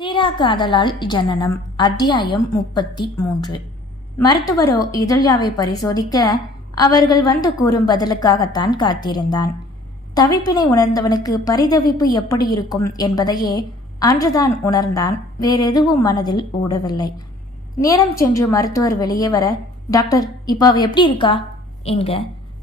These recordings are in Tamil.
தீரா காதலால் ஜனனம் அத்தியாயம் முப்பத்தி மூன்று மருத்துவரோ இதழ்யாவை பரிசோதிக்க அவர்கள் வந்து கூறும் பதிலுக்காகத்தான் காத்திருந்தான். தவிப்பினை உணர்ந்தவனுக்கு பரிதவிப்பு எப்படி இருக்கும் என்பதையே அன்றுதான் உணர்ந்தான். வேறெதுவும் மனதில் ஓடவில்லை. நேரம் சென்று மருத்துவர் வெளியே வர டாக்டர் இப்போ அவ எப்படி இருக்கா? என்க.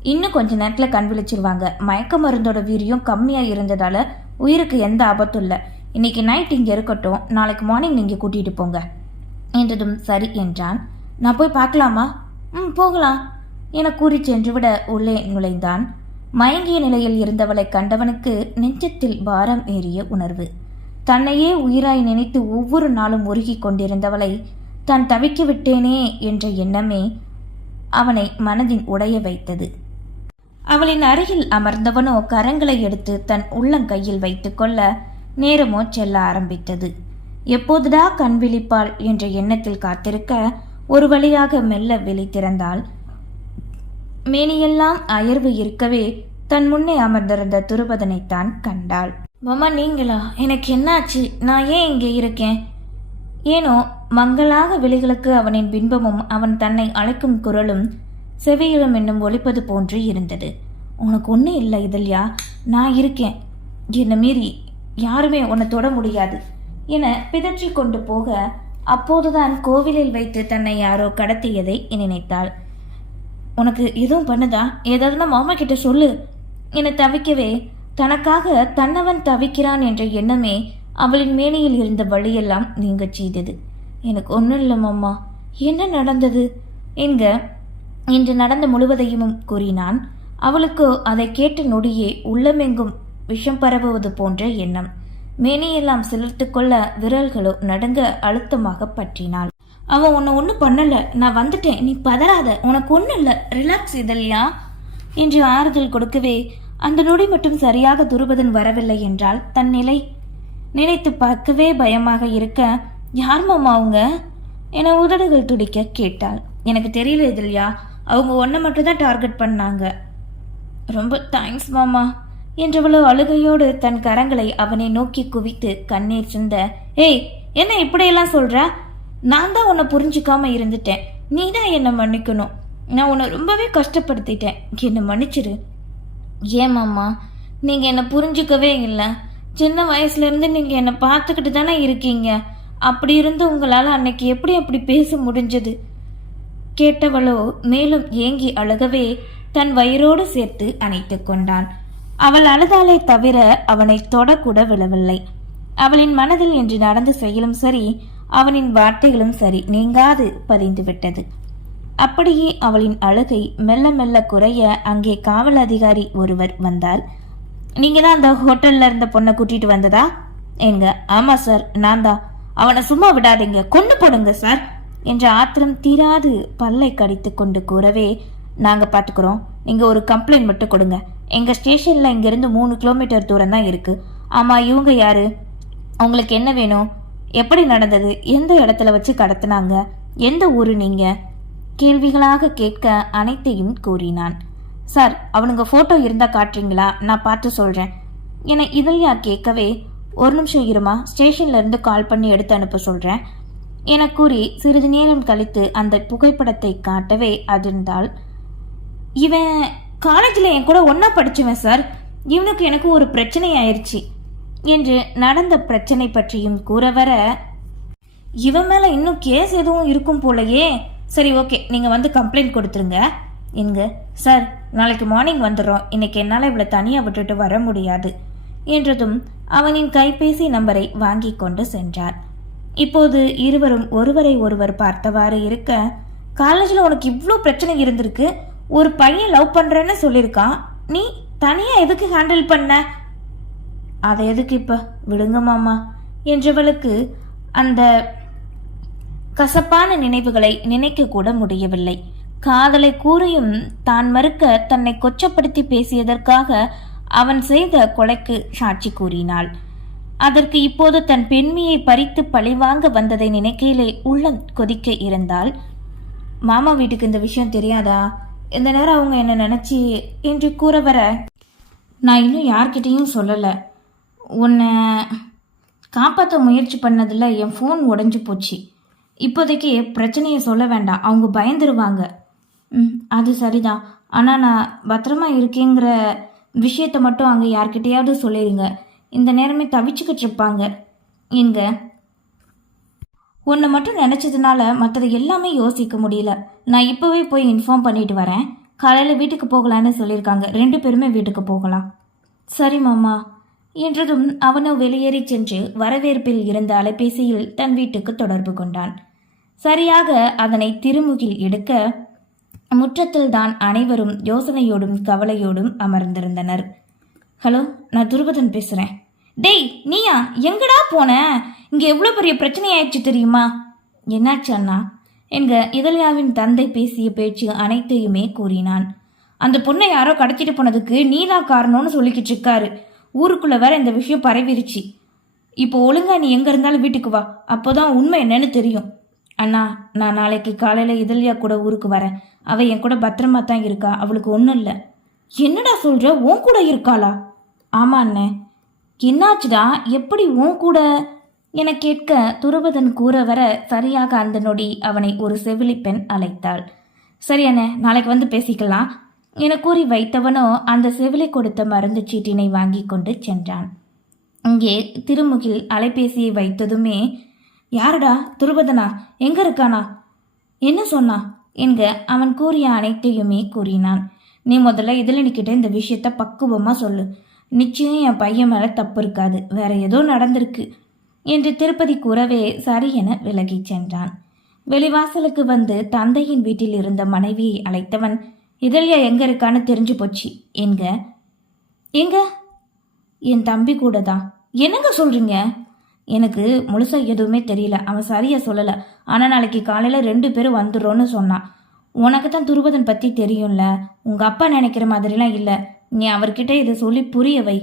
இன்னும் கொஞ்ச நேரத்தில் கண் விழிச்சிருவாங்க. மயக்க மருந்தோட வீரியம் கம்மியாக இருந்ததால உயிருக்கு எந்த ஆபத்தும் இல்லை. இன்னைக்கு நைட் இங்கே இருக்கட்டும். நாளைக்கு மார்னிங் நீங்கள் கூட்டிகிட்டு போங்க. என்றதும் சரி என்றான். நான் போய் பார்க்கலாமா? ம் போகலாம். என கூறி சென்றுவிட உள்ளே நுழைந்தான். மயங்கிய நிலையில் இருந்தவளை கண்டவனுக்கு நெஞ்சத்தில் பாரம் ஏறிய உணர்வு. தன்னையே உயிராய் நினைத்து ஒவ்வொரு நாளும் உருகிக் கொண்டிருந்தவளை தான் தவிக்க விட்டேனே என்ற எண்ணமே அவனை மனதின் உடைய வைத்தது. அவளின் அருகில் அமர்ந்தவனோ கரங்களை எடுத்து தன் உள்ளங்கையில் வைத்துக்கொள்ள நேரமோ செல்ல ஆரம்பித்தது. எப்போதுடா கண் விழிப்பாள் என்ற எண்ணத்தில் காத்திருக்க ஒரு வழியாக மெல்ல விழி திறந்தாள். மேனியெல்லாம் அயர்வு இருக்கவே தன் முன்னே அமர்ந்திருந்த துருபதனைத்தான் கண்டாள். மாமா நீங்களா? எனக்கு என்னாச்சு? நான் ஏன் இங்கே இருக்கேன்? ஏனோ மங்களாக விழிகளுக்கு அவனின் பின்பமும் அவன் தன்னை அழைக்கும் குரலும் செவியிலும் என்னும் ஒலிப்பது போன்று இருந்தது. உனக்கு ஒன்றும் இல்லை இதழ்யா நான் இருக்கேன். என்னை மீறி யாருமே உன்னை தொட முடியாது என பிதற்றி கொண்டு போக அப்போதுதான் கோவிலில் வைத்து தன்னை யாரோ கடத்தியதை நினைத்தாள். உனக்கு எதுவும் பண்ணுதா? ஏதாவது மாமா கிட்ட சொல்லு என தவிக்கவே தனக்காக தன்னவன் தவிக்கிறான் என்ற எண்ணமே அவளின் மேனியில் இருந்த வழியெல்லாம் நீங்கச் செய்தது. எனக்கு ஒன்றும் இல்லை மாமா. என்ன நடந்தது? என்க இன்று நடந்த முழுவதையும் கூறினான். அவளுக்கு அதை கேட்ட நொடியே உள்ளமெங்கும் விஷம் பரவுவது போன்ற எண்ணம். மேனியெல்லாம் சிலிர்த்து கொள்ள விரல்களோ நடுங்க அழுத்தமாக பற்றினாள். அவன் உன்னை ஒன்றும் பண்ணல. நான் வந்துட்டேன். நீ பதறாத. உனக்கு ஒன்றும் இல்லை. ரிலாக்ஸ் இதழியா? என்று ஆறுதல் கொடுக்கவே அந்த நொடி மட்டும் சரியாக துருபதன் வரவில்லை என்றால் தன் நிலை நினைத்து பார்க்கவே பயமாக இருக்க யார் மாமா அவங்க? என உதடுகள் துடிக்க கேட்டாள். எனக்கு தெரியல இதழியா. அவங்க ஒன்றை மட்டும் தான் டார்கெட் பண்ணாங்க. ரொம்ப தேங்க்ஸ் மாமா. என்றவளோ அழுகையோடு தன் கரங்களை அவனை நோக்கி குவித்து கண்ணீர் சிந்த ஏய் என்ன இப்படியெல்லாம் சொல்ற? நான் தான் உன்னை புரிஞ்சுக்காம இருந்துட்டேன். நீ தான் என்னை மன்னிக்கணும். நான் உன்னை ரொம்பவே கஷ்டப்படுத்திட்டேன். என்னை மன்னிச்சிரு. ஏமாம்மா நீங்கள் என்னை புரிஞ்சுக்கவே இல்லை. சின்ன வயசுலேருந்து நீங்கள் என்னை பார்த்துக்கிட்டு தானே இருக்கீங்க. அப்படி இருந்து உங்களால் அன்னைக்கு எப்படி அப்படி பேச முடிஞ்சது? கேட்டவளோ மேலும் ஏங்கி அழுகவே தன் வயிறோடு சேர்த்து அணைத்து கொண்டான். அவள் அழுதாலே தவிர அவனை தொடக்கூட விழவில்லை. அவளின் மனதில் இன்று நடந்த செயலும் சரி அவனின் வார்த்தைகளும் சரி நீங்காது பதிந்து விட்டது. அப்படியே அவளின் அழுகை மெல்ல மெல்ல குறைய அங்கே காவல் அதிகாரி ஒருவர் வந்தார். நீங்க தான் அந்த ஹோட்டல்ல இருந்த பொண்ணை கூட்டிட்டு வந்ததா? எங்க ஆமா சார் நான் தான் அவனை சும்மா விடாதீங்க கொண்டு போடுங்க சார் என்ற ஆத்திரம் தீராது பல்லை கடித்து கொண்டு கூறவே நாங்க பாத்துக்கிறோம். நீங்க ஒரு கம்ப்ளைண்ட் மட்டும் கொடுங்க. எங்கள் ஸ்டேஷனில் இங்கேருந்து மூணு கிலோமீட்டர் தூரம் தான் இருக்குது ஆமாம் இவங்க யார்? உங்களுக்கு என்ன வேணும்? எப்படி நடந்தது? எந்த இடத்துல வச்சு கடத்தினாங்க? எந்த ஊர் நீங்கள் கேள்விகளாக கேட்க அனைத்தையும் கூறினான். சார் அவனுங்க ஃபோட்டோ இருந்தால் காட்டுறீங்களா? நான் பார்த்து சொல்கிறேன் என இதழியா கேட்கவே ஒரு நிமிஷம் இருமா ஸ்டேஷன்லேருந்து கால் பண்ணி எடுத்து அனுப்ப சொல்கிறேன் என கூறி சிறிது நேரம் கழித்து அந்த புகைப்படத்தை காட்டவே அதிர்ந்தாள். இவன் காலேஜில் என் கூட ஒன்றா படித்தவன் சார். இவனுக்கு எனக்கு ஒரு பிரச்சனை ஆயிடுச்சு என்று நடந்த பிரச்சனை பற்றியும் கூற வர இவன் மேலே இன்னும் கேஸ் எதுவும் இருக்கும் போலயே. சரி ஓகே நீங்கள் வந்து கம்ப்ளைண்ட் கொடுத்துருங்க. என்க சார் நாளைக்கு மார்னிங் வந்துடுறோம். இன்னைக்கு என்னால் இவளை தனியாக விட்டுட்டு வர முடியாது. என்றதும் அவனின் கைபேசி நம்பரை வாங்கி கொண்டு சென்றார் இப்போது இருவரும் ஒருவரை ஒருவர் பார்த்தவாறு இருக்க காலேஜில் உனக்கு இவ்வளோ பிரச்சனை இருந்திருக்கு. ஒரு பையன் லவ் பண்ணுறேன்னு சொல்லியிருக்கான். நீ தனியாக எதுக்கு ஹேண்டில் பண்ண? அதை எதுக்கு இப்போ? விடுங்க மாமா என்றவளுக்கு அந்த கசப்பான நினைவுகளை நினைக்க கூட முடியவில்லை. காதலை கூறியும் தான் மறுக்க தன்னை கொச்சப்படுத்தி பேசியதற்காக அவன் செய்த கொலைக்கு சாட்சி கூறினாள். அதற்கு இப்போது தன் பெண்மையை பறித்து பழிவாங்க வந்ததை நினைக்கையிலே உள்ளம் கொதிக்க இருந்தால் மாமா வீட்டுக்கு இந்த விஷயம் தெரியாதா? இந்த நேரம் அவங்க என்ன நினச்சி என்று கூற வர நான் இன்னும் யார்கிட்டயும் சொல்லலை. உன்னை காப்பாற்ற முயற்சி பண்ணதில் என் ஃபோன் உடஞ்சி போச்சு. இப்போதைக்கு பிரச்சனையை சொல்ல வேண்டாம். அவங்க பயந்துருவாங்க. ம் அது சரிதான். ஆனால் நான் பத்திரமா இருக்கேங்கிற விஷயத்தை மட்டும் அங்கே யார்கிட்டையாவது சொல்லிடுங்க இந்த நேரமே தவிச்சுக்கிட்டு இருப்பாங்க. எங்க உன்னை மட்டும் நினச்சதுனால மற்றது எல்லாமே யோசிக்க முடியல. நான் இப்போவே போய் இன்ஃபார்ம் பண்ணிட்டு வரேன். காலையில் வீட்டுக்கு போகலான்னு சொல்லியிருக்காங்க. ரெண்டு பேருமே வீட்டுக்கு போகலாம். சரி மாமா. என்றதும் அவனோ வெளியேறி சென்று வரவேற்பில் இருந்த அலைபேசியில் தன் வீட்டுக்கு தொடர்பு கொண்டான். சரியாக அதனை திருமுகில் எடுக்க முற்றத்தில் தான் அனைவரும் யோசனையோடும் கவலையோடும் அமர்ந்திருந்தனர். ஹலோ நான் துருபதன் பேசுகிறேன் டேய் நீயா எங்கடா போன? இங்கே எவ்வளோ பெரிய பிரச்சனை ஆயிடுச்சு தெரியுமா? என்னாச்சு அண்ணா? என்க இதழியாவின் தந்தை பேசிய பேச்சு அனைத்தையுமே கூறினான். அந்த பொண்ணை யாரோ கடத்திட்டு போனதுக்கு நீதான் காரணம்னு சொல்லிக்கிட்டு இருக்காரு. ஊருக்குள்ள வேற இந்த விஷயம் பரவிருச்சு. இப்போ ஒழுங்கா நீ எங்க இருந்தாலும் வீட்டுக்கு வா. அப்போதான் உண்மை என்னன்னு தெரியும். அண்ணா நான் நாளைக்கு காலையில இதழியா கூட ஊருக்கு வரேன். அவள் என் கூட பத்திரமா தான் இருக்கா. அவளுக்கு ஒன்றும் இல்லை. என்னடா சொல்ற? உன் கூட இருக்காளா? ஆமா அண்ணே. என்னாச்சுடா? எப்படி உன் கூட? என கேட்க துருவதன் கூற வர சரியாக அந்த நொடி அவனை ஒரு செவிலி பெண் அழைத்தாள். சரி அண்ணே நாளைக்கு வந்து பேசிக்கலாம். என கூறி வைத்தவனோ அந்த செவிலி கொடுத்த மருந்து சீட்டினை வாங்கி கொண்டு சென்றான். இங்கே திருமுகில் அலைபேசியை வைத்ததுமே யாருடா? துருபதனா எங்க இருக்கானா? என்ன சொன்னா? என்க அவன் கூறிய அனைத்தையுமே கூறினான். நீ முதல்ல இதில் நிக்கிட்ட இந்த விஷயத்த பக்குவமா சொல்லு. நிச்சயம் என் பையன் மேலே தப்பு இருக்காது. வேற ஏதோ நடந்திருக்கு. என்று திருப்பதி கூறவே சரி என விலகிச் சென்றான். வெளிவாசலுக்கு வந்து தந்தையின் வீட்டில் இருந்த மனைவியை அழைத்தவன் இதழியா எங்க இருக்கான்னு தெரிஞ்சு போச்சு. எங்க? எங்க? என் தம்பி கூட தான் என்னங்க சொல்றீங்க? எனக்கு முழுசா எதுவுமே தெரியல. அவன் சரியா சொல்லல. ஆனா நாளைக்கு காலையில ரெண்டு பேரும் வந்துடுறோன்னு சொன்னான். உனக்கு தான் துருபதன் பத்தி தெரியும்ல. உங்க அப்பா நினைக்கிற மாதிரிலாம் இல்லை. நீ அவர்கிட்ட இதை சொல்லி புரிய வை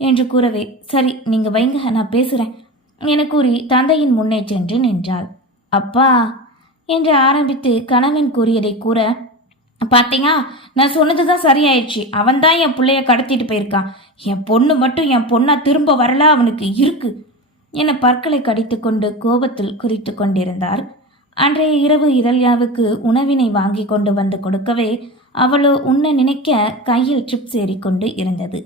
என்று கூறவே சரி நீங்க வைங்க நான் பேசுறேன் என கூறி தந்தையின் முன்னே சென்று நின்றாள். அப்பா என்று ஆரம்பித்து கணவன் கூறியதை கூற பார்த்தீங்க நான் சொன்னது தான் சரியாயிடுச்சு. அவன் தான் என் பிள்ளைய கடத்திட்டு போயிருக்கான். என் பொண்ணு மட்டும் என் பொண்ணா திரும்ப வரல அவனுக்கு இருக்கு என பற்களை கடித்துக்கொண்டு கோபத்தில் குறித்து கொண்டிருந்தார். அன்றைய இரவு இதழ்யாவுக்கு உணவினை வாங்கி கொண்டு வந்து கொடுக்கவே அவளோ உன்னை நினைக்க கையில் ட்ரிப்ஸ் ஏறிக்கொண்டு இருந்தது.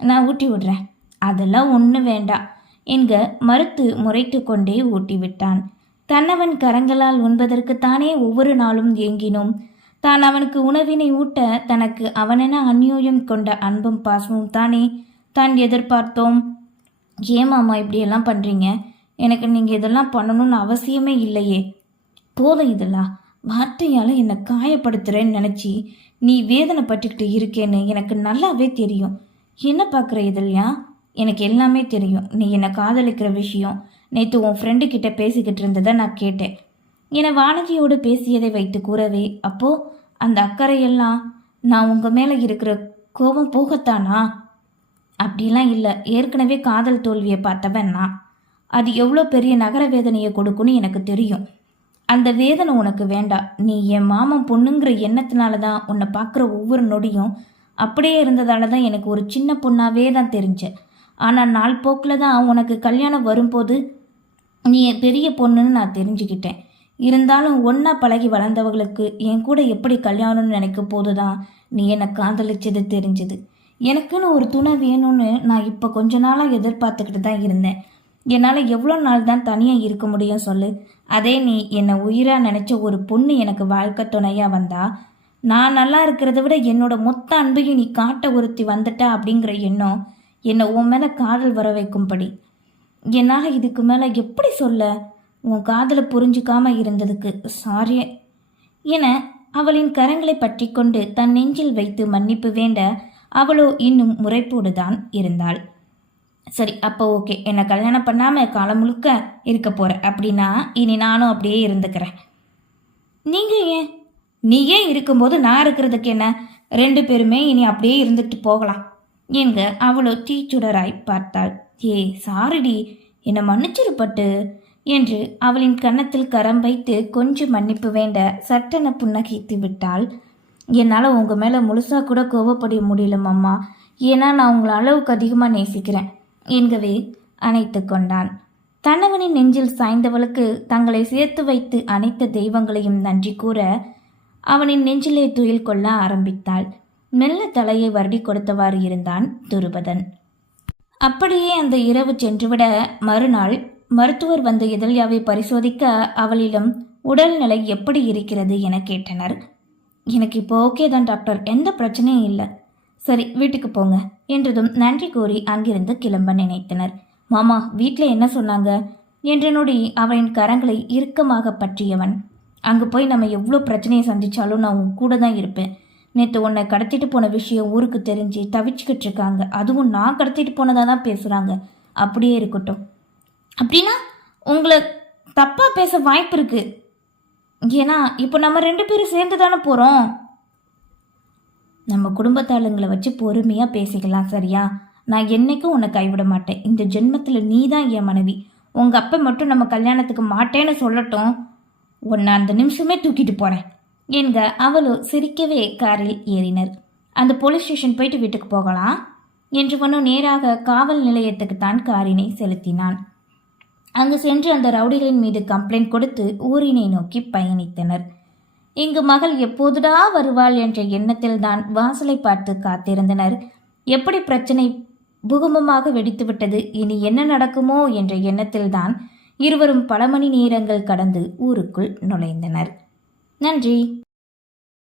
நான் ஊட்டி விடுறேன். அதெல்லாம் ஒன்று வேண்டாம் என்க மறுத்து முறைத்து கொண்டே ஊட்டி விட்டான். தன்னவன் கரங்களால் உண்பதற்குத்தானே ஒவ்வொரு நாளும் ஏங்கினோம். தான் அவனுக்கு உணவினை ஊட்ட தனக்கு அவனென அந்யோயம் கொண்ட அன்பும் பாசமும் தானே தான் எதிர்பார்த்தோம். ஏன் மாமா இப்படியெல்லாம் பண்ணுறீங்க எனக்கு நீங்கள் இதெல்லாம் பண்ணணும்னு அவசியமே இல்லையே. போதும் இதெல்லாம் வார்த்தையால் என்னை காயப்படுத்துகிறேன்னு நினச்சி நீ வேதனை பட்டுக்கிட்டு இருக்கேன்னு எனக்கு நல்லாவே தெரியும். என்ன பார்க்குற இதழ்யா எனக்கு எல்லாமே தெரியும். நீ என்னை காதலிக்கிற விஷயம். நேற்று உன் ஃப்ரெண்டு கிட்ட பேசிக்கிட்டு இருந்ததை நான் கேட்டேன். என்னை வானதியோடு பேசியதை வைத்து கூறவே அப்போது அந்த அக்கறையெல்லாம் நான் உங்கள் மேலே இருக்கிற கோபம் போகத்தானா? அப்படிலாம் இல்லை. ஏற்கனவே காதல் தோல்வியை பார்த்தவன் நான். அது எவ்வளோ பெரிய நகர வேதனையை கொடுக்குன்னு எனக்கு தெரியும். அந்த வேதனை உனக்கு வேண்டாம் நீ என் மாமன் பொண்ணுங்கிற எண்ணத்தினால தான் உன்னை பார்க்குற ஒவ்வொரு நொடியும் அப்படியே இருந்ததால தான் எனக்கு ஒரு சின்ன பொண்ணாகவே தான் தெரிஞ்ச. ஆனால் நாள் போக்கில் தான் உனக்கு கல்யாணம் வரும்போது நீ பெரிய பொண்ணுன்னு நான் தெரிஞ்சுக்கிட்டேன். இருந்தாலும் ஒன்றா பழகி வளர்ந்தவங்களுக்கு என் கூட எப்படி கல்யாணம்னு நினைக்கும் போது தான் நீ என்னை காதலிச்சது தெரிஞ்சது. எனக்குன்னு ஒரு துணை வேணும்னு நான் இப்போ கொஞ்ச நாளாக எதிர்பார்த்துக்கிட்டு தான் இருந்தேன். என்னால் எவ்வளோ நாள் தான் தனியாக இருக்க முடியும் சொல்லு. அதே நீ என்னை உயிராக நினச்ச ஒரு பொண்ணு எனக்கு வாழ்க்கை துணையாக வந்தா நான் நல்லா இருக்கிறத விட என்னோட மொத்த அன்பையும் நீ காட்ட ஒருத்தி வந்துட்டா அப்படிங்கிற எண்ணம் என்னை உன் மேலே காதல் வர வைக்கும்படி. என்னால் இதுக்கு மேலே எப்படி சொல்ல? உன் காதலை புரிஞ்சுக்காம இருந்ததுக்கு சாரி என அவளின் கரங்களை பற்றி கொண்டு தன் நெஞ்சில் வைத்து மன்னிப்பு வேண்ட அவளோ இன்னும் முறைப்போடு தான் இருந்தாள். சரி அப்போ ஓகே என்னை கல்யாணம் பண்ணாமல் காலம் முழுக்க இருக்க போகிற அப்படின்னா இனி நானும் அப்படியே இருந்துக்கிறேன். நீங்கள் ஏன்? நீ ஏன் இருக்கும்போது நான் இருக்கிறதுக்கு என்ன? ரெண்டு பேருமே இனி அப்படியே இருந்துட்டு போகலாம். என்க அவளோ தீச்சுடராய் பார்த்தாள். ஏ சாரிடி என்னை மன்னிச்சிருப்பட்டு என்று அவளின் கன்னத்தில் கரம் வைத்து கொஞ்சம் மன்னிப்பு வேண்ட சட்டென புன்னகைத்து விட்டாள். என்னால் உங்கள் மேலே முழுசாக கூட கோவப்பட முடியல மாமா. ஏன்னா நான் உங்களை அளவுக்கு அதிகமாக நேசிக்கிறேன். என்கவே அணைத்து கொண்டான். கணவனின் நெஞ்சில் சாய்ந்தவளுக்கு தங்களை சேர்த்து வைத்து அனைத்து தெய்வங்களையும் நன்றி கூற அவனின் நெஞ்சிலே துயில் கொள்ள ஆரம்பித்தாள். மெல்ல தலையை வருடி கொடுத்தவாறு இருந்தான் துருபதன். அப்படியே அந்த இரவு சென்றுவிட மறுநாள் மருத்துவர் வந்து இதழ்யாவை பரிசோதிக்க அவளிடம் உடல்நிலை எப்படி இருக்கிறது என கேட்டனர். எனக்கு இப்போ ஓகே தான் டாக்டர் எந்த பிரச்சனையும் இல்லை. சரி வீட்டுக்கு போங்க என்றதும் நன்றி கூறி அங்கிருந்து கிளம்ப நினைத்தனர். மாமா வீட்டில் என்ன சொன்னாங்க? என்ற நொடி அவனின் கரங்களை இறுக்கமாக பற்றியவன் அங்கே போய் நம்ம எவ்வளோ பிரச்சனையை சந்திச்சாலும் நான் உன் கூட தான் இருப்பேன். நேற்று உன்னை கடத்திட்டு போன விஷயம் ஊருக்கு தெரிஞ்சு தவிச்சுக்கிட்டு இருக்காங்க. அதுவும் நான் கடத்திட்டு போனதாக தான் பேசுகிறாங்க அப்படியே இருக்கட்டும். அப்படின்னா உங்களை தப்பாக பேச வாய்ப்பு இருக்குது ஏன்னா இப்போ நம்ம ரெண்டு பேரும் சேர்ந்து தானே போகிறோம் நம்ம குடும்பத்தாளுங்களை வச்சு பொறுமையாக பேசிக்கலாம் சரியா? நான் என்னைக்கும் உன்னை கைவிட மாட்டேன். இந்த ஜென்மத்தில் நீ தான் என் மனைவி. உங்கள் அப்பா மட்டும் நம்ம கல்யாணத்துக்கு மாட்டேன்னு சொல்லட்டும். உன்னை அந்த நிமிஷமே தூக்கிட்டு போகிறேன் என்க. அவளோ சிரிக்கவே காரில் ஏறினர். அந்த போலீஸ் ஸ்டேஷன் போயிட்டு வீட்டுக்கு போகலாம் என்று ஒன்றும் நேராக காவல் நிலையத்துக்கு தான் காரினை செலுத்தினான். அங்கு சென்று அந்த ரவுடிகளின் மீது கம்ப்ளைண்ட் கொடுத்து ஊரினை நோக்கி பயணித்தனர். இங்கு மகள் எப்போதுடா வருவாள் என்ற எண்ணத்தில் தான் வாசலை பார்த்து காத்திருந்தனர். எப்படி பிரச்சனை பூகம்பமாக வெடித்துவிட்டது இனி என்ன நடக்குமோ என்ற எண்ணத்தில்தான் இருவரும் பல மணி நேரங்கள் கடந்து ஊருக்குள் நுழைந்தனர். நன்றி.